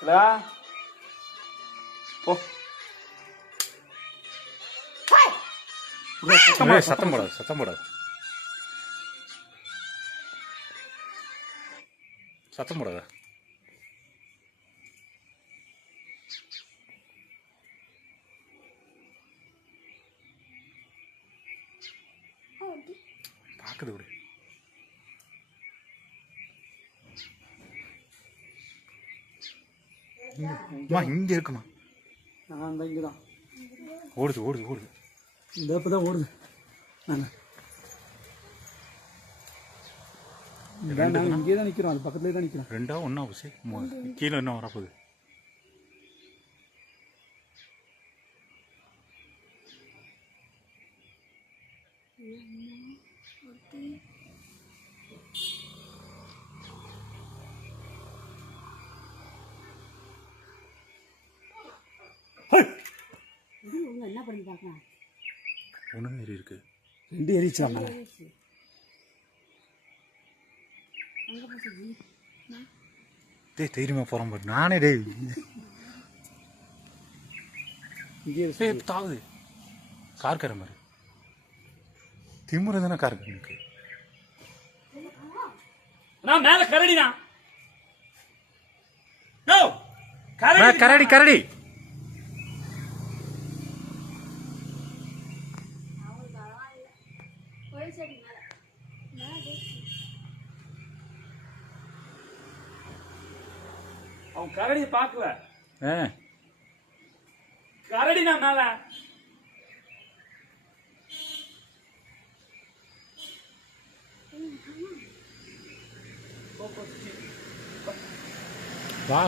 இல்ல போ. சத்தம் போடாது, சத்தம் போடாது, சத்தம் போடாத. பாக்குது விடு. இங்க இருக்குமா? நான் தான் இங்கதான். ஓடுது ஓடுது ஓடுது. இந்த இப்பதான் ஓடுது. நாங்கள் இங்கே தான் நிற்கிறோம், அது பக்கத்துலேயே தான் நிற்கிறோம். ரெண்டா ஒன்றா போச்சு, கீழே என்ன வரப்போகுது? என்ன பண்ணி பார்க்கலாம்? ஒன்று ஏறி இருக்கு, ரெண்டு ஏறிச்சா மேலே. டேய் தைரியமா போகிறோம் பாரு. நானே டேய் இங்கே தாவுது. கார்கரை மாதிரி திமுறை தானே கார்கருக்கு. நான் மேலே கரடினா. கரடி கரடி. அவன் கரடியை பார்க்கல. கரடி நான் மேல. வா